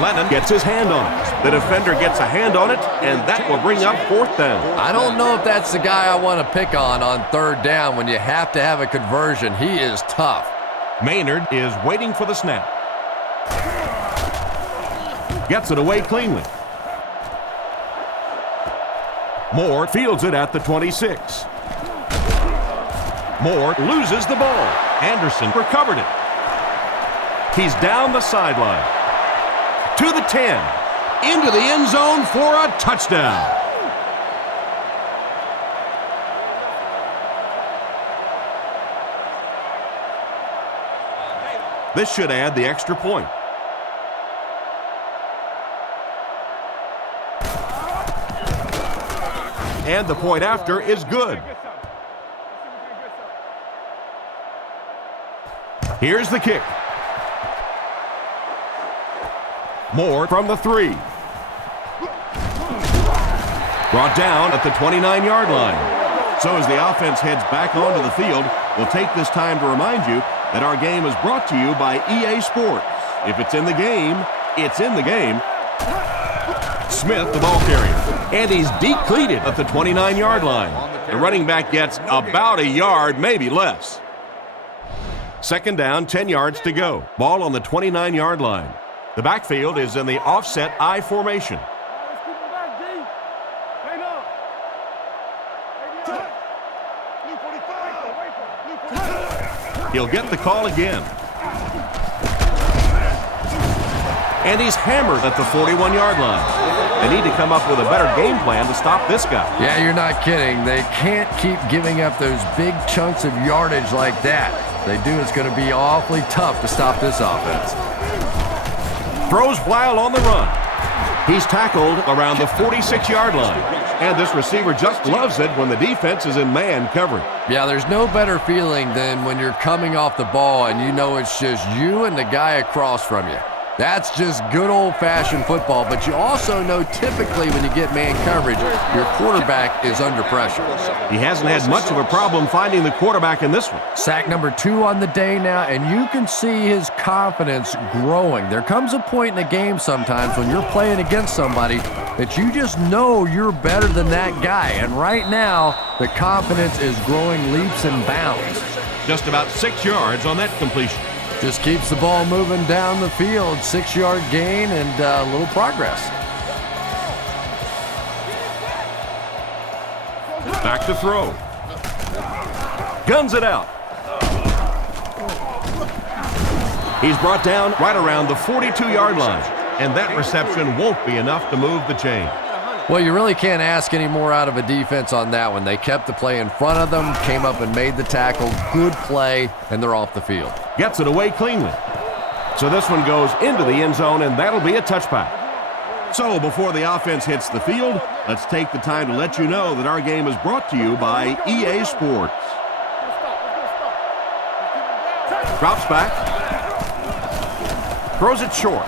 Lennon gets his hand on it. The defender gets a hand on it, and that will bring up fourth down. I don't know if that's the guy I want to pick on third down when you have to have a conversion. He is tough. Maynard is waiting for the snap. Gets it away cleanly. Moore fields it at the 26. Moore loses the ball. Anderson recovered it. He's down the sideline. To the 10. Into the end zone for a touchdown. This should add the extra point. And the point after is good. Here's the kick. More from the 3. Brought down at the 29-yard line. So as the offense heads back onto the field, we'll take this time to remind you that our game is brought to you by EA Sports. If it's in the game, it's in the game. Smith, the ball carrier. And he's decleated at the 29-yard line. The running back gets about a yard, maybe less. Second down, 10 yards to go. Ball on the 29-yard line. The backfield is in the offset I formation. He'll get the call again. And he's hammered at the 41-yard line. They need to come up with a better game plan to stop this guy. Yeah, you're not kidding. They can't keep giving up those big chunks of yardage like that. If they do, it's going to be awfully tough to stop this offense. Throws while on the run. He's tackled around the 46-yard line. And this receiver just loves it when the defense is in man coverage. Yeah, there's no better feeling than when you're coming off the ball and you know it's just you and the guy across from you. That's just good old-fashioned football, but you also know typically when you get man coverage, your quarterback is under pressure. He hasn't had much of a problem finding the quarterback in this one. Sack number 2 on the day now, and you can see his confidence growing. There comes a point in a game sometimes when you're playing against somebody that you just know you're better than that guy, and right now, the confidence is growing leaps and bounds. Just about 6 yards on that completion. Just keeps the ball moving down the field. 6-yard gain and a little progress. Back to throw. Guns it out. He's brought down right around the 42-yard line. And that reception won't be enough to move the chain. Well, you really can't ask any more out of a defense on that one. They kept the play in front of them, came up and made the tackle. Good play, and they're off the field. Gets it away cleanly. So this one goes into the end zone, and that'll be a touchback. So before the offense hits the field, let's take the time to let you know that our game is brought to you by EA Sports. Drops back. Throws it short.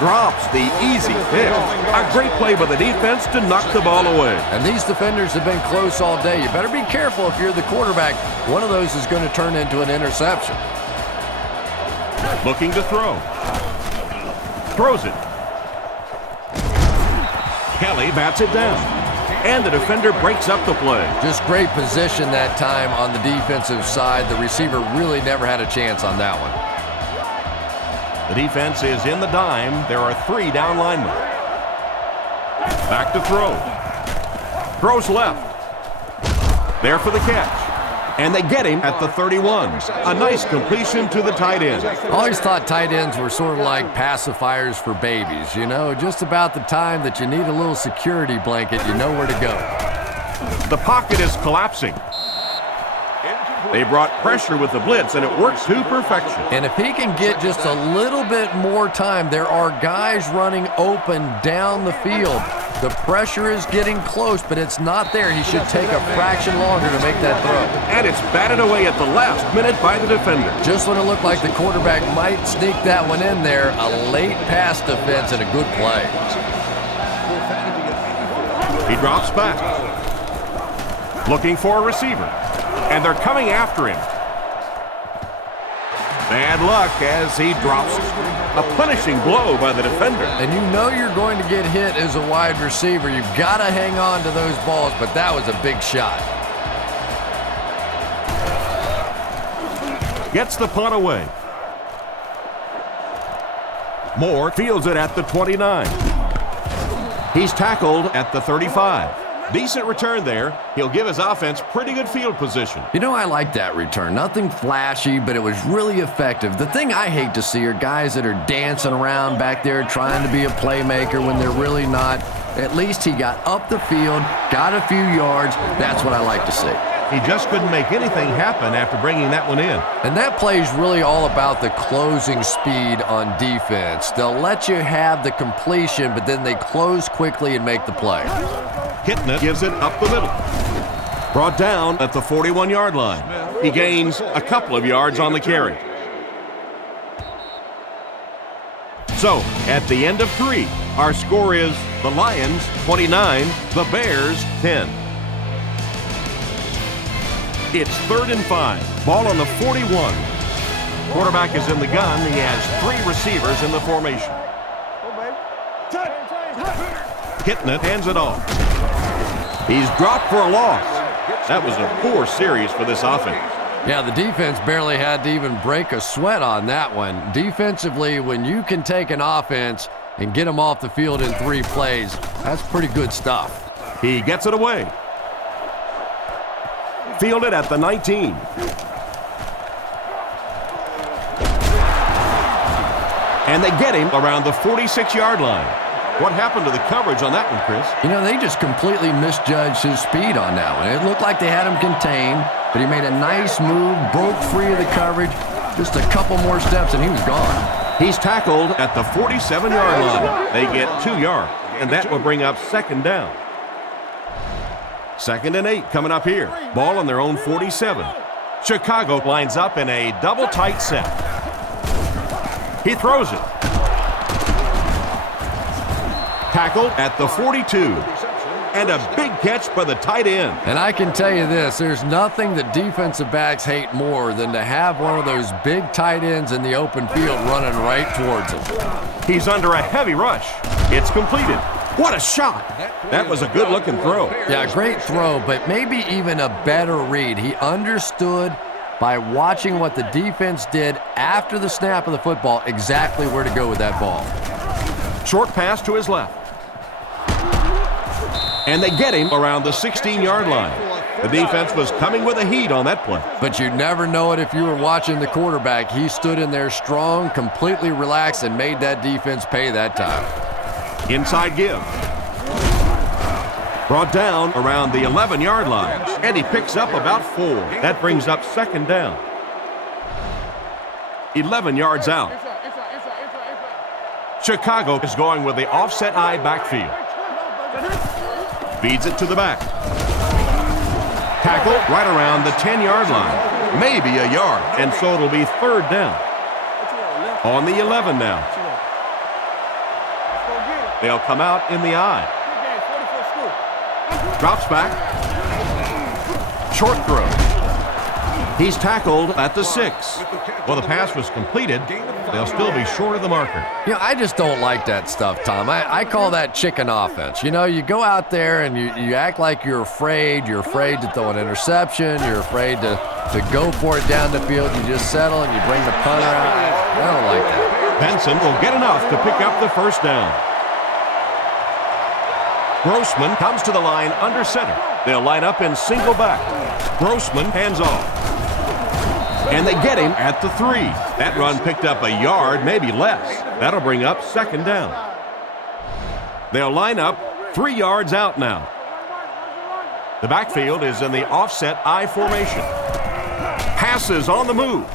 Drops the easy pick. A great play by the defense to knock the ball away. And these defenders have been close all day. You better be careful if you're the quarterback. One of those is going to turn into an interception. Looking to throw. Throws it. Kelly bats it down. And the defender breaks up the play. Just great position that time on the defensive side. The receiver really never had a chance on that one. The defense is in the dime. There are 3 down linemen. Back to throw. Throws left. There for the catch. And they get him at the 31. A nice completion to the tight end. I always thought tight ends were sort of like pacifiers for babies. You know, just about the time that you need a little security blanket, you know where to go. The pocket is collapsing. They brought pressure with the blitz, and it works to perfection. And if he can get just a little bit more time, there are guys running open down the field. The pressure is getting close, but it's not there. He should take a fraction longer to make that throw. And it's batted away at the last minute by the defender. Just when it looked like the quarterback might sneak that one in there, a late pass defense and a good play. He drops back. Looking for a receiver. And they're coming after him. Bad luck as he drops it. A punishing blow by the defender. And you know you're going to get hit as a wide receiver. You've got to hang on to those balls, but that was a big shot. Gets the punt away. Moore fields it at the 29. He's tackled at the 35. Decent return there. He'll give his offense pretty good field position. You know, I like that return. Nothing flashy, but it was really effective. The thing I hate to see are guys that are dancing around back there trying to be a playmaker when they're really not. At least he got up the field, got a few yards. That's what I like to see. He just couldn't make anything happen after bringing that one in. And that play is really all about the closing speed on defense. They'll let you have the completion, but then they close quickly and make the play. Hitting it, gives it up the middle. Brought down at the 41-yard line. He gains a couple of yards on the carry. So, at the end of 3, our score is the Lions 29, the Bears 10. It's 3rd and 5. Ball on the 41. Quarterback is in the gun. He has 3 receivers in the formation. Hitting it, hands it off. He's dropped for a loss. That was a poor series for this offense. Yeah, the defense barely had to even break a sweat on that one. Defensively, when you can take an offense and get them off the field in 3 plays, that's pretty good stuff. He gets it away. Fielded at the 19. And they get him around the 46-yard line. What happened to the coverage on that one, Chris? You know, they just completely misjudged his speed on that one. It looked like they had him contained, but he made a nice move, broke free of the coverage. Just a couple more steps, and he was gone. He's tackled at the 47-yard line. They get 2 yards, and that will bring up 2nd down. 2nd and 8 coming up here. Ball on their own 47. Chicago lines up in a double tight set. He throws it. Tackled at the 42. And a big catch by the tight end. And I can tell you this, there's nothing that defensive backs hate more than to have one of those big tight ends in the open field running right towards him. He's under a heavy rush. It's completed. What a shot. That was a good-looking throw. Yeah, great throw, but maybe even a better read. He understood by watching what the defense did after the snap of the football exactly where to go with that ball. Short pass to his left. And they get him around the 16-yard line. The defense was coming with a heat on that play. But you'd never know it if you were watching the quarterback. He stood in there strong, completely relaxed, and made that defense pay that time. Inside give. Brought down around the 11-yard line. And he picks up about 4. That brings up 2nd down. 11 yards out. Chicago is going with the offset eye backfield. Feeds it to the back. Tackle right around the 10-yard line. Maybe a yard, and so it'll be 3rd down. On the 11 now. They'll come out in the eye. Drops back. Short throw. He's tackled at the 6. Well, the pass was completed. They'll still be short of the marker. You know, I just don't like that stuff, Tom. I call that chicken offense. You know, you go out there and you act like you're afraid. You're afraid to throw an interception. You're afraid to go for it down the field. You just settle and you bring the punter out. I don't like that. Benson will get enough to pick up the 1st down. Grossman comes to the line under center. They'll line up in single back. Grossman hands off. And they get him at the 3. That run picked up a yard, maybe less. That'll bring up 2nd down. They'll line up 3 yards out now. The backfield is in the offset I formation. Passes on the move.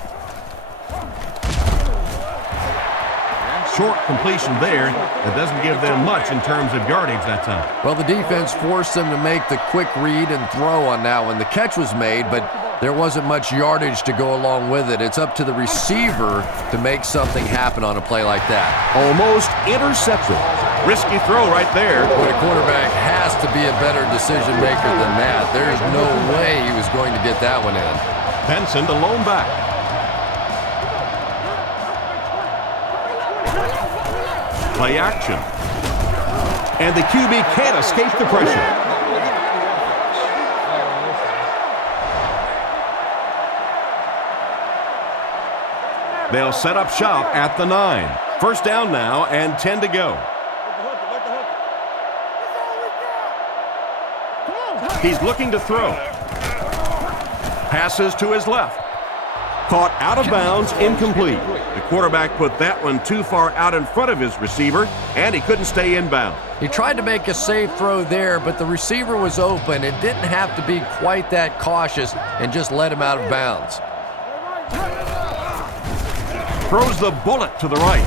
Short completion there. That doesn't give them much in terms of yardage that time. Well, the defense forced them to make the quick read and throw on that one. The catch was made, but there wasn't much yardage to go along with it. It's up to the receiver to make something happen on a play like that. Almost intercepted. Risky throw right there. But a quarterback has to be a better decision maker than that. There's no way he was going to get that one in. Benson, the lone back. Play action. And the QB can't escape the pressure. They'll set up shop at the 9. 1st down now and 10 to go. He's looking to throw. Passes to his left. Caught out of bounds, incomplete. The quarterback put that one too far out in front of his receiver, and he couldn't stay inbound. He tried to make a safe throw there, but the receiver was open. It didn't have to be quite that cautious and just let him out of bounds. Throws the bullet to the right.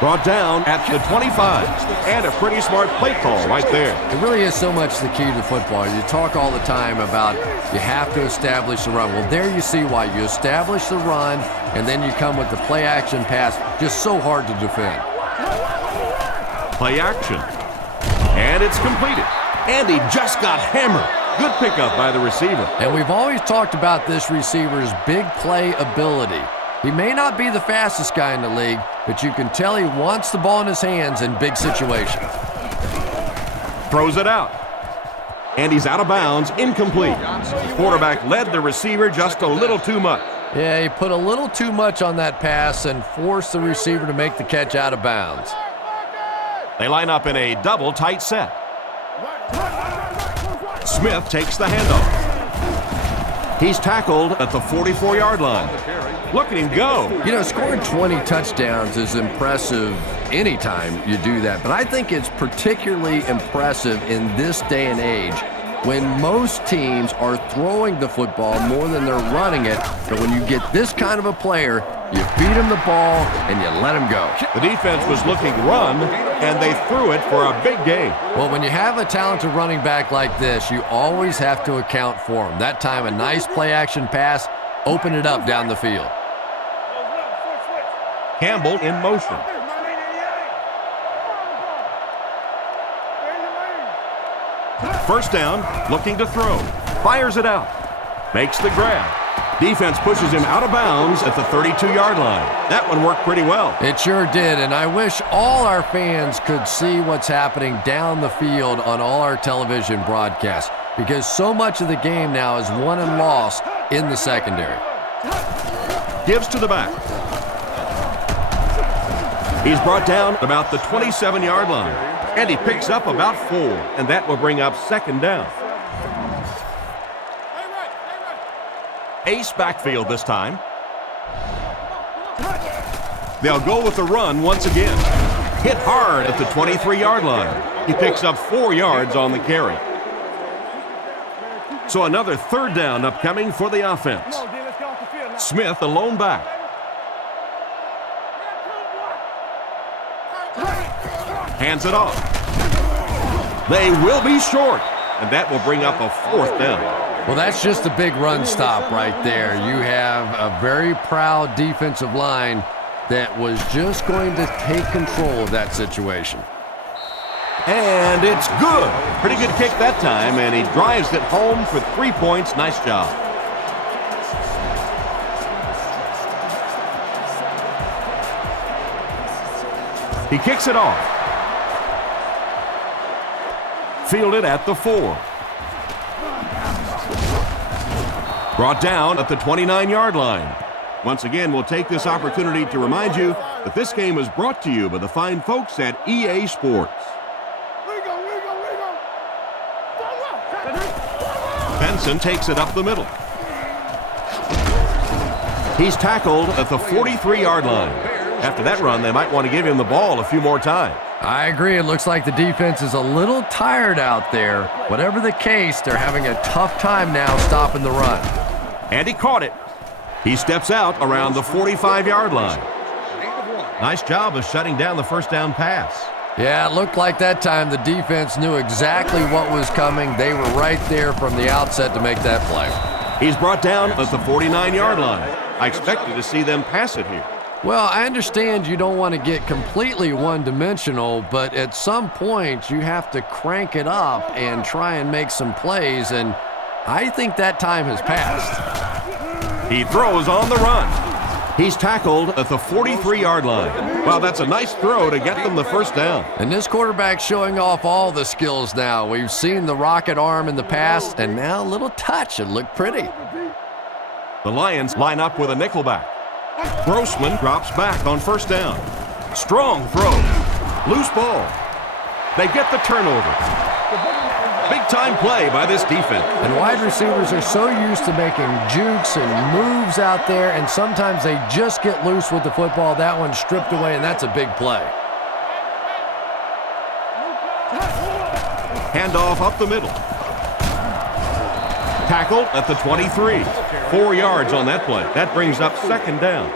Brought down at the 25. And a pretty smart play call right there. It really is so much the key to football. You talk all the time about you have to establish the run. Well, there you see why. You establish the run, and then you come with the play-action pass. Just so hard to defend. Play action. And it's completed. And he just got hammered. Good pickup by the receiver. And we've always talked about this receiver's big play ability. He may not be the fastest guy in the league, but you can tell he wants the ball in his hands in big situations. Throws it out. And he's out of bounds, incomplete. The quarterback led the receiver just a little too much. Yeah, he put a little too much on that pass and forced the receiver to make the catch out of bounds. They line up in a double tight set. Smith takes the handoff. He's tackled at the 44-yard line. Look at him go. You know, scoring 20 touchdowns is impressive anytime you do that, but I think it's particularly impressive in this day and age when most teams are throwing the football more than they're running it. But when you get this kind of a player, you feed him the ball and you let him go. The defense was looking run, and they threw it for a big gain. Well, when you have a talented running back like this, you always have to account for him. That time, a nice play-action pass opened it up down the field. Campbell in motion. First down, looking to throw. Fires it out. Makes the grab. Defense pushes him out of bounds at the 32-yard line. That one worked pretty well. It sure did, and I wish all our fans could see what's happening down the field on all our television broadcasts, because so much of the game now is won and lost in the secondary. Gives to the back. He's brought down about the 27-yard line, and he picks up about 4, and that will bring up second down. Ace backfield this time. They'll go with the run once again. Hit hard at the 23-yard line. He picks up 4 yards on the carry. So another third down upcoming for the offense. Smith alone back. Hands it off. They will be short, and that will bring up a 4th down. Well, that's just a big run stop right there. You have a very proud defensive line that was just going to take control of that situation. And it's good. Pretty good kick that time, and he drives it home for 3 points. Nice job. He kicks it off. Fielded at the 4. Brought down at the 29-yard line. Once again, we'll take this opportunity to remind you that this game is brought to you by the fine folks at EA Sports. Benson takes it up the middle. He's tackled at the 43-yard line. After that run, they might want to give him the ball a few more times. I agree. It looks like the defense is a little tired out there. Whatever the case, they're having a tough time now stopping the run. And he caught it. He steps out around the 45-yard line. Nice job of shutting down the first down pass. Yeah, it looked like that time the defense knew exactly what was coming. They were right there from the outset to make that play. He's brought down at the 49-yard line. I expected to see them pass it here. Well, I understand you don't want to get completely one-dimensional, but at some point you have to crank it up and try and make some plays, and I think that time has passed. He throws on the run. He's tackled at the 43-yard line. Well, that's a nice throw to get them the first down. And this quarterback's showing off all the skills now. We've seen the rocket arm in the past, and now a little touch. It looked pretty. The Lions line up with a nickelback. Grossman drops back on first down. Strong throw. Loose ball. They get the turnover. Big-time play by this defense. And wide receivers are so used to making jukes and moves out there, and sometimes they just get loose with the football. That one's stripped away, and that's a big play. Handoff up the middle. Tackled at the 23. 4 yards on that play. That brings up second down.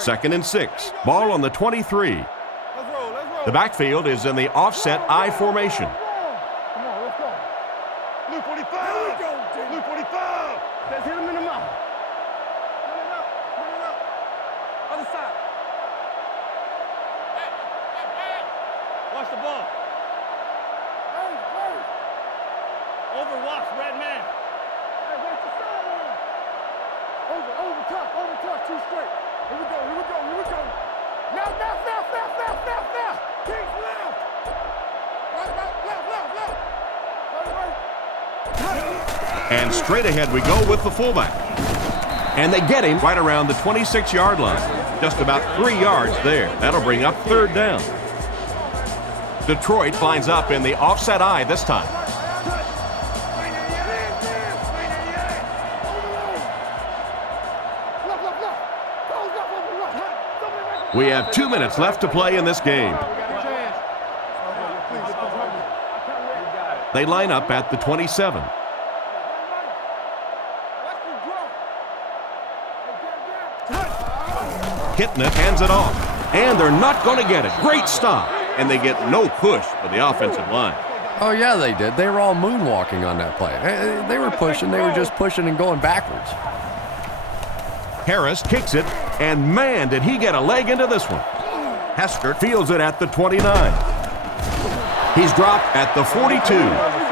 2nd and 6. Ball on the 23. The backfield is in the offset I formation. Come on, let's go. Blue 45. Blue 45. Let's hit him in the mouth. Run it up. Other side. Hey. Watch the ball. Overwatch, red man. Hey, watch the sideline. Over top, too straight. Here we go. Now. Kings left. Left. And straight ahead we go with the fullback. And they get him right around the 26-yard line. Just about 3 yards there. That'll bring up 3rd down. Detroit lines up in the offset I this time. We have 2 minutes left to play in this game. They line up at the 27. Kitna hands it off. And they're not going to get it. Great stop. And they get no push for the offensive line. Oh, yeah, they did. They were all moonwalking on that play. They were pushing. They were just pushing and going backwards. Harris kicks it, and man, did he get a leg into this one. Hester fields it at the 29. He's dropped at the 42.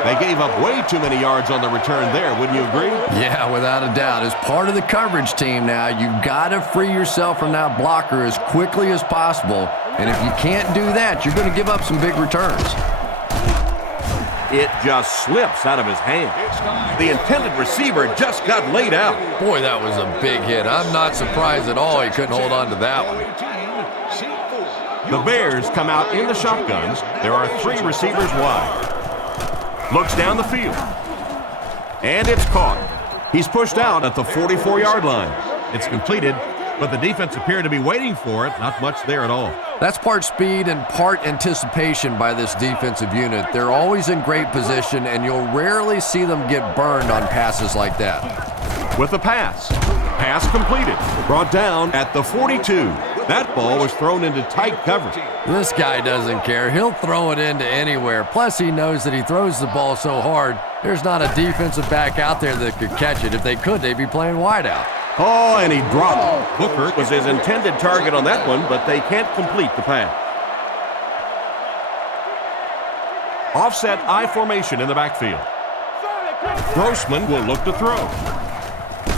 They gave up way too many yards on the return there, wouldn't you agree? Yeah, without a doubt. As part of the coverage team now, you've got to free yourself from that blocker as quickly as possible. And if you can't do that, you're going to give up some big returns. It just slips out of his hand. The intended receiver just got laid out. Boy, that was a big hit. I'm not surprised at all he couldn't hold on to that one. The Bears come out in the shotguns. There are 3 receivers wide. Looks down the field. And it's caught. He's pushed out at the 44-yard line. It's completed, but the defense appeared to be waiting for it. Not much there at all. That's part speed and part anticipation by this defensive unit. They're always in great position, and you'll rarely see them get burned on passes like that. With the pass. Pass completed. Brought down at the 42. That ball was thrown into tight coverage. This guy doesn't care. He'll throw it into anywhere. Plus, he knows that he throws the ball so hard, there's not a defensive back out there that could catch it. If they could, they'd be playing wide out. Oh, and he dropped. Booker was his intended target on that one, but they can't complete the pass. Offset I formation in the backfield. Grossman will look to throw.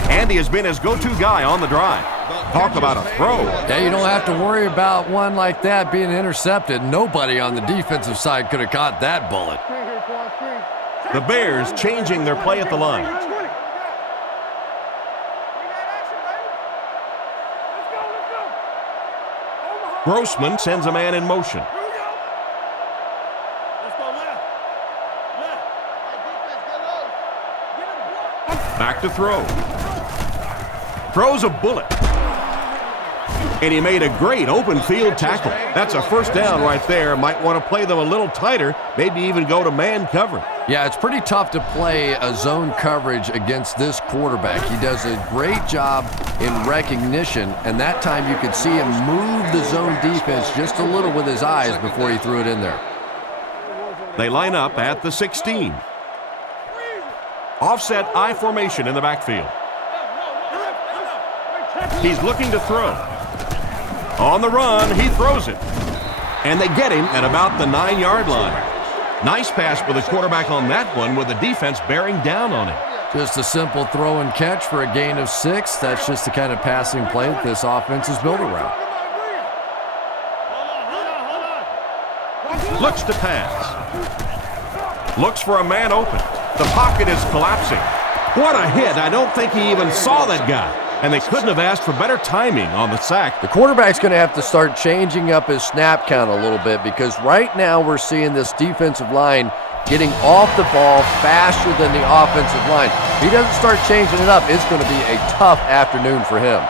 And he has been his go-to guy on the drive. Talk about a throw. Yeah, you don't have to worry about one like that being intercepted. Nobody on the defensive side could have caught that bullet. The Bears changing their play at the line. Grossman sends a man in motion. Back to throw. Throws a bullet. And he made a great open field tackle. That's a first down right there. Might want to play them a little tighter, maybe even go to man coverage. Yeah, it's pretty tough to play a zone coverage against this quarterback. He does a great job in recognition, and that time you could see him move the zone defense just a little with his eyes before he threw it in there. They line up at the 16. Offset I formation in the backfield. He's looking to throw. On the run, he throws it. And they get him at about the 9-yard line. Nice pass for the quarterback on that one with the defense bearing down on him. Just a simple throw and catch for a gain of 6. That's just the kind of passing play that this offense is built around. Looks to pass. Looks for a man open. The pocket is collapsing. What a hit. I don't think he even saw that guy. And they couldn't have asked for better timing on the sack. The quarterback's going to have to start changing up his snap count a little bit, because right now we're seeing this defensive line getting off the ball faster than the offensive line. If he doesn't start changing it up, it's going to be a tough afternoon for him.